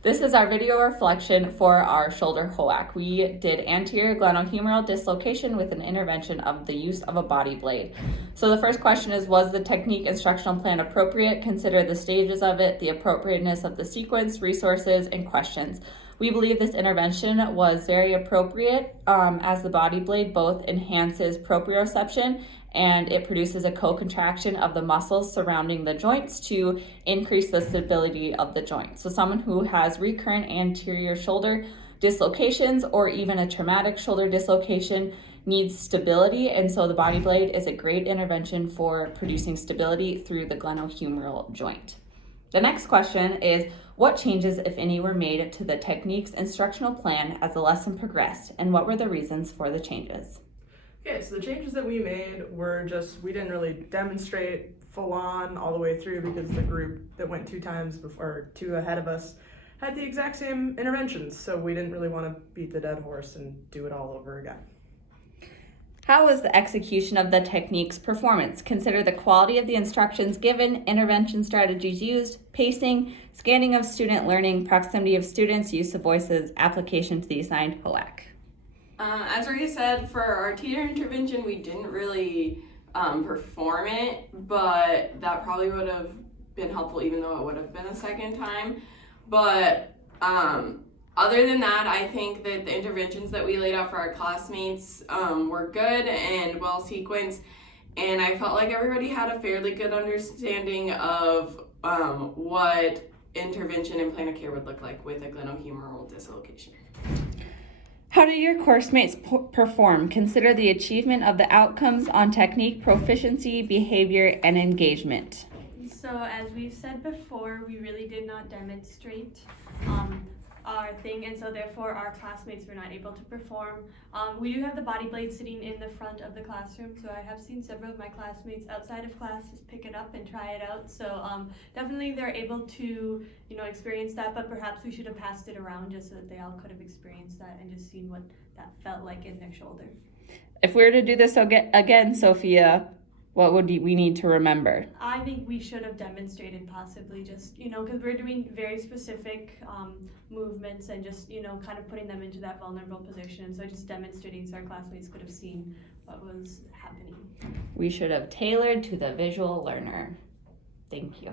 This is our video reflection for our shoulder HOAC. We did anterior glenohumeral dislocation with an intervention of the use of a body blade. So the first question is, was the technique instructional plan appropriate? Consider the stages of it, the appropriateness of the sequence, resources, and questions. We believe this intervention was very appropriate as the body blade both enhances proprioception and it produces a co-contraction of the muscles surrounding the joints to increase the stability of the joint. So someone who has recurrent anterior shoulder dislocations or even a traumatic shoulder dislocation needs stability, and so the body blade is a great intervention for producing stability through the glenohumeral joint. The next question is, what changes, if any, were made to the technique's instructional plan as the lesson progressed, and what were the reasons for the changes? Okay, so the changes that we made were just, we didn't really demonstrate full on all the way through because the group that went two ahead of us had the exact same interventions, so we didn't really want to beat the dead horse and do it all over again. How was the execution of the technique's performance? Consider the quality of the instructions given, intervention strategies used, pacing, scanning of student learning, proximity of students, use of voices, application to the assigned HOAC. As already said, for our teeter intervention, we didn't really perform it, but that probably would have been helpful even though it would have been a second time. But other than that, I think that the interventions that we laid out for our classmates were good and well sequenced, and I felt like everybody had a fairly good understanding of what intervention and plan of care would look like with a glenohumeral dislocation. How did your course mates perform? Consider the achievement of the outcomes on technique, proficiency, behavior, and engagement. So as we've said before, we really did not demonstrate our thing, and so therefore our classmates were not able to perform. We do have the body blade sitting in the front of the classroom, so I have seen several of my classmates outside of class just pick it up and try it out. So definitely they're able to experience that, but perhaps we should have passed it around just so that they all could have experienced that and just seen what that felt like in their shoulder. If we were to do this again, Sophia, what would we need to remember? I think we should have demonstrated possibly just, because we're doing very specific movements and just, kind of putting them into that vulnerable position. So just demonstrating so our classmates could have seen what was happening. We should have tailored to the visual learner. Thank you.